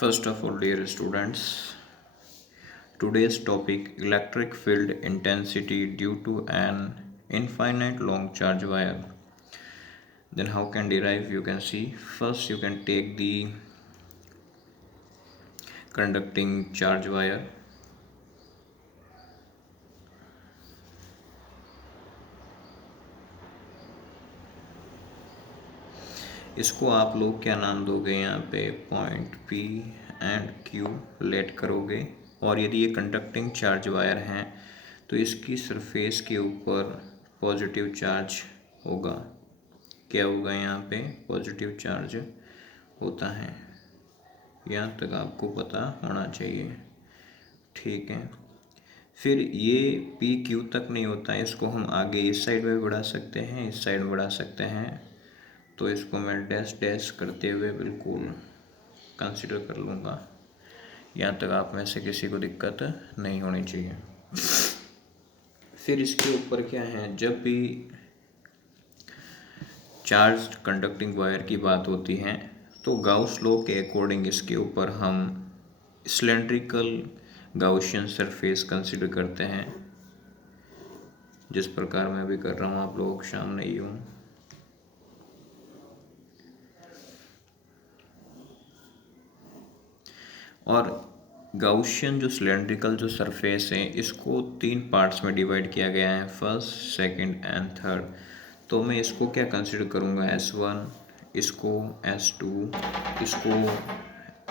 First of all, dear students, today's topic electric field intensity due to an infinite long charge wire. Then how can derive? You can see first you can take the conducting charge wire. इसको आप लोग क्या नाम दोगे? यहाँ पे point P and Q let करोगे। और यदि ये कंडक्टिंग चार्ज वायर हैं तो इसकी सरफेस के ऊपर पॉजिटिव चार्ज होगा। क्या होगा? यहाँ पे पॉजिटिव चार्ज होता है। यहाँ तक आपको पता होना चाहिए, ठीक है। फिर ये पी क्यू तक नहीं होता है, इसको हम आगे इस साइड में बढ़ा सकते हैं, इस साइड बढ़ा सकते हैं। तो इसको मैं डैश डैश करते हुए बिल्कुल कंसिडर कर लूँगा। यहाँ तक आप में से किसी को दिक्कत नहीं होनी चाहिए। फिर इसके ऊपर क्या है, जब भी चार्ज कंडक्टिंग वायर की बात होती है तो गाउस लॉ के अकॉर्डिंग इसके ऊपर हम सिलेंड्रिकल गाउसियन सरफेस कंसिडर करते हैं, जिस प्रकार मैं भी कर रहा हूँ आप लोगों के सामने यूँ। और गाउसियन जो सिलेंड्रिकल जो सरफेस है इसको 3 पार्ट्स में डिवाइड किया गया है, फर्स्ट, सेकंड एंड थर्ड। तो मैं इसको क्या कंसिडर करूँगा? S1, इसको S2, इसको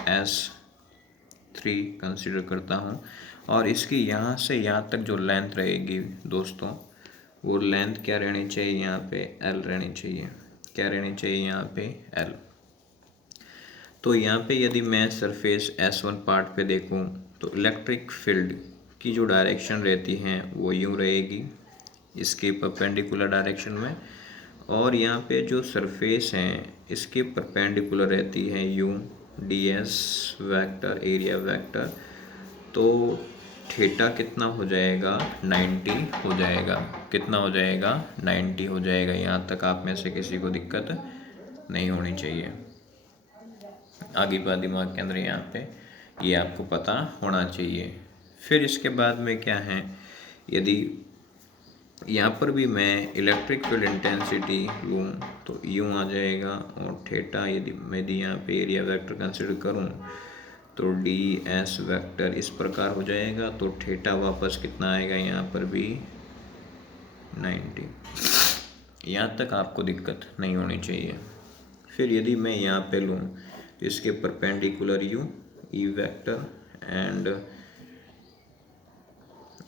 S3 कंसिडर करता हूँ। और इसकी यहाँ से यहाँ तक जो लेंथ रहेगी दोस्तों, वो लेंथ क्या रहनी चाहिए? यहाँ पे L रहनी चाहिए। क्या रहनी चाहिए? यहाँ पे L। तो यहाँ पे यदि मैं सरफेस S1 पार्ट पे देखूँ तो इलेक्ट्रिक फील्ड की जो डायरेक्शन रहती है वो यूँ रहेगी, इसके परपेंडिकुलर डायरेक्शन में। और यहाँ पे जो सरफेस हैं इसके परपेंडिकुलर रहती है यूँ, ds वेक्टर, एरिया वेक्टर। तो थीटा कितना हो जाएगा? 90 हो जाएगा। कितना हो जाएगा? 90 हो जाएगा। यहाँ तक आप में से किसी को दिक्कत नहीं होनी चाहिए। आगे बात दिमाग के अंदर यहाँ पे ये आपको पता होना चाहिए। फिर इसके बाद में क्या है, यदि यहाँ पर भी मैं इलेक्ट्रिक फील्ड इंटेंसिटी लूँ तो यूँ आ जाएगा। और थीटा यदि यहाँ पे एरिया वेक्टर कंसिडर करूँ तो ds वेक्टर इस प्रकार हो जाएगा। तो थीटा वापस कितना आएगा? यहाँ पर भी 90। यहाँ तक आपको दिक्कत नहीं होनी चाहिए। फिर यदि मैं यहाँ पे लूँ तो इसके perpendicular you E vector and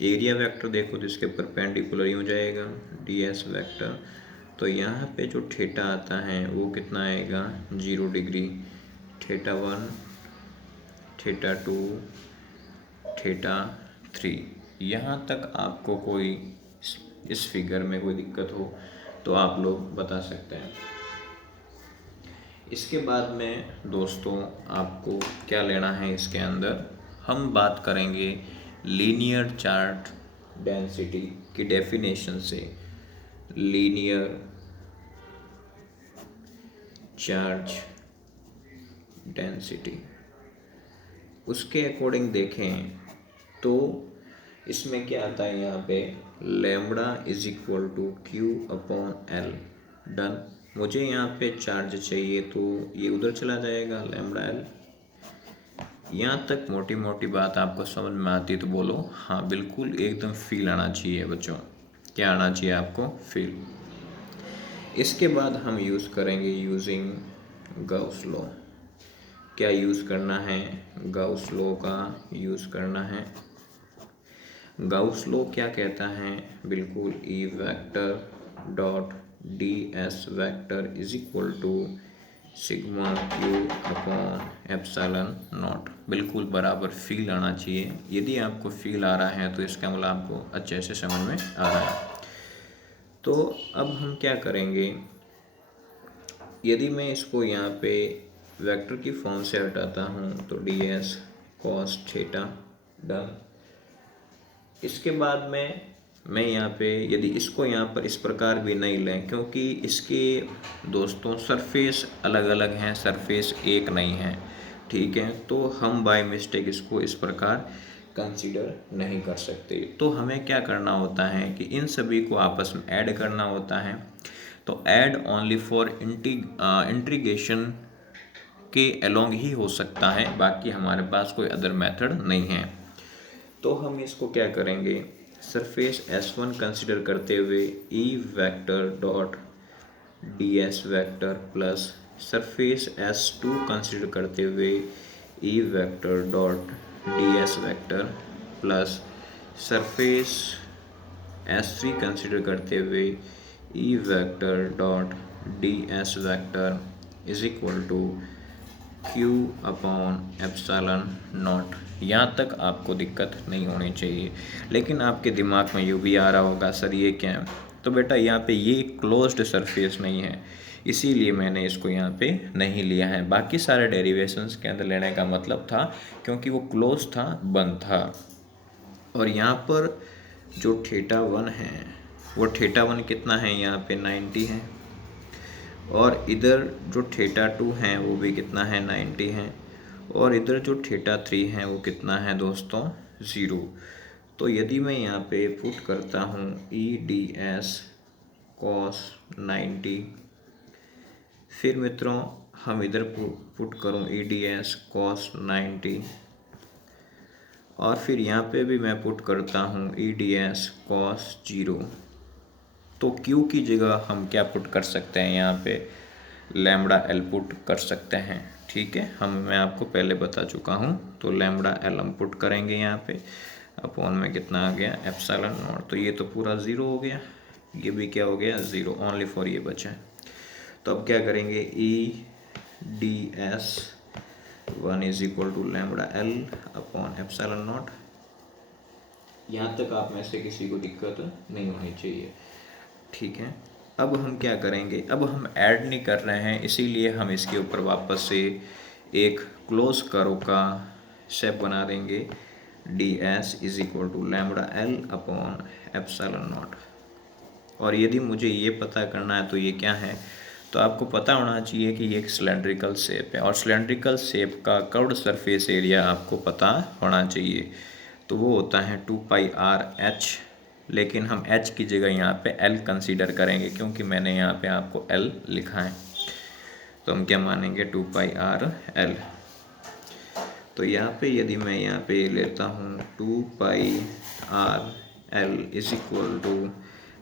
area vector देखो तो इसके परपेंडिकुलर यूँ जाएगा ds वेक्टर। तो यहाँ पे जो थीटा आता है वो कितना आएगा? 0 डिग्री। Theta 1, theta 2, theta 3। यहाँ तक आपको कोई इस फिगर में कोई दिक्कत हो तो आप लोग बता सकते हैं। इसके बाद में दोस्तों आपको क्या लेना है, इसके अंदर हम बात करेंगे लीनियर चार्ज डेंसिटी की डेफिनेशन से। लीनियर चार्ज डेंसिटी उसके अकॉर्डिंग देखें तो इसमें क्या आता है? यहाँ पे lambda is equal to Q upon L. Done. मुझे यहाँ पे चार्ज चाहिए तो ये उधर चला जाएगा, लैम्बडा एल। यहाँ तक मोटी मोटी बात आपको समझ में आती तो बोलो हाँ बिल्कुल, एकदम फील आना चाहिए बच्चों। क्या आना चाहिए आपको? फील। इसके बाद हम यूज़ करेंगे यूजिंग गाउस लॉ। क्या यूज़ करना है? गाउस लॉ का यूज़ करना है। गाउस लॉ क्या कहता है? बिल्कुल E vector dot ds vector is equal to sigma Q upon epsilon naught. बिल्कुल बराबर फील आना चाहिए। यदि आपको फील आ रहा है तो इसका मतलब आपको अच्छे से समझ में आ रहा है। तो अब हम क्या करेंगे, यदि मैं इसको यहाँ पे वेक्टर की फॉर्म से हटाता हूँ तो ds cos थीटा। डन। इसके बाद में मैं यहाँ पे यदि इसको यहाँ पर इस प्रकार भी नहीं लें, क्योंकि इसके दोस्तों सरफेस अलग अलग हैं, सरफेस एक नहीं है। ठीक है, तो हम बाय मिस्टेक इसको इस प्रकार कंसीडर नहीं कर सकते। तो हमें क्या करना होता है कि इन सभी को आपस में ऐड करना होता है। तो ऐड ओनली फॉर इंटीग्रेशन के अलोंग ही हो सकता है, बाकी हमारे पास कोई अदर मेथड नहीं है। तो हम इसको क्या करेंगे, सरफेस S1 कंसिडर करते हुए E vector dot ds vector plus surface S2 consider करते हुए E vector dot ds vector plus surface S3 consider करते हुए E vector dot ds vector is equal to Q upon epsilon naught. यहाँ तक आपको दिक्कत नहीं होनी चाहिए, लेकिन आपके दिमाग में यूँ भी आ रहा होगा सर ये क्या है। तो बेटा यहाँ पे ये क्लोज्ड सरफेस नहीं है, इसीलिए मैंने इसको यहाँ पे नहीं लिया है। बाकी सारे डेरिवेशंस के अंदर लेने का मतलब था क्योंकि वो क्लोज था, बंद था। और यहाँ पर जो θ1 है वो θ1 कितना है, यहाँ पे 90 है, और इधर जो θ2 है वो भी कितना है, 90 है, और इधर जो θ3 है वो कितना है दोस्तों, 0। तो यदि मैं यहाँ पे पुट करता हूँ EDS cos 90, फिर मित्रों हम इधर पुट करूँ EDS cos 90, और फिर यहाँ पे भी मैं पुट करता हूँ EDS cos 0। तो Q की जगह हम क्या पुट कर सकते हैं, यहाँ पे लैम्बडा L पुट कर सकते हैं। ठीक है, मैं आपको पहले बता चुका हूँ। तो लैम्बडा L हम पुट करेंगे यहाँ पे, अपॉन में कितना आ गया, एप्सिलॉन नॉट। तो ये तो पूरा 0 हो गया, ये भी क्या हो गया, 0, ओनली फॉर ये बचा है। तो अब क्या करेंगे, EDS 1 is equal to lambda L upon epsilon naught. यहाँ तक आप में से किसी को दिक्कत नहीं होनी चाहिए। ठीक है, अब हम क्या करेंगे, अब हम ऐड नहीं कर रहे हैं, इसीलिए हम इसके ऊपर वापस से एक क्लोज कर्व का शेप बना देंगे। ds is equal to lambda L upon epsilon naught. और यदि मुझे ये पता करना है तो ये क्या है, तो आपको पता होना चाहिए कि ये एक सिलेंड्रिकल शेप है, और सिलेंड्रिकल शेप का कर्व्ड सरफेस एरिया आपको पता होना चाहिए। तो वो होता है 2πr/h, लेकिन हम h की जगह यहाँ पे l कंसीडर करेंगे, क्योंकि मैंने यहाँ पे आपको l लिखा है। तो हम क्या मानेंगे, 2πr/l। तो यहाँ पे यदि मैं यहाँ पे लेता हूँ 2πr/l is equal to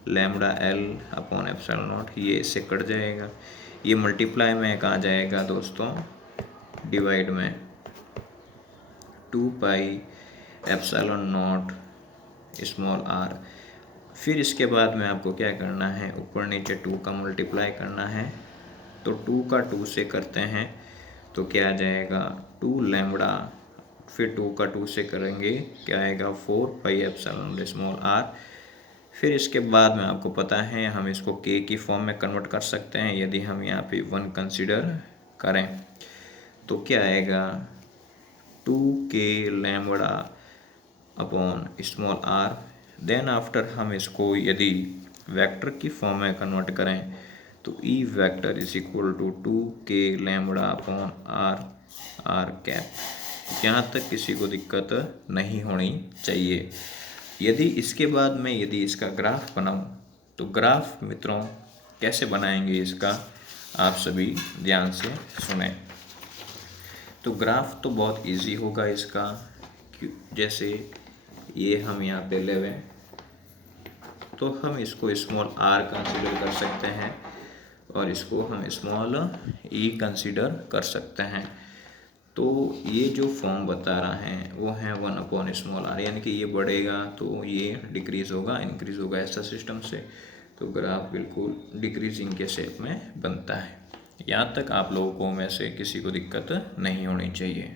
lambda L upon epsilon naught, ये इससे कट जाएगा, ये मल्टीप्लाई में कहाँ जाएगा दोस्तों, डिवाइड में, 2π एप्सिलॉन नॉट स्मॉल r। फिर इसके बाद में आपको क्या करना है, ऊपर नीचे 2 का मल्टीप्लाई करना है। तो 2 का 2 से करते हैं तो क्या आ जाएगा, 2 लैम्बडा, फिर 2 का 2 से करेंगे क्या आएगा, 4π एप्सिलॉन स्मॉल r। फिर इसके बाद में आपको पता है हम इसको k की फॉर्म में कन्वर्ट कर सकते हैं, यदि हम यहाँ पे 1 कंसिडर करें तो क्या आएगा, 2k lambda upon small r। Then after हम इसको यदि वेक्टर की फॉर्म में कन्वर्ट करें तो E vector is equal to 2k lambda upon r cap. यहाँ तक किसी को दिक्कत नहीं होनी चाहिए। यदि इसके बाद में यदि इसका ग्राफ बनाऊं तो ग्राफ मित्रों कैसे बनाएंगे इसका, आप सभी ध्यान से सुने। तो ग्राफ तो बहुत इजी होगा इसका, जैसे ये हम यहाँ पे लेवें तो हम इसको स्मॉल r कंसीडर कर सकते हैं, और इसको हम स्मॉल e कंसीडर कर सकते हैं। तो ये जो फॉर्म बता रहा है वो है 1 अपॉन स्मॉल r, यानी कि ये बढ़ेगा तो ये डिक्रीज़ होगा, इंक्रीज़ होगा, ऐसा सिस्टम से। तो ग्राफ बिल्कुल डिक्रीजिंग के शेप में बनता है। यहाँ तक आप लोगों को में से किसी को दिक्कत नहीं होनी चाहिए।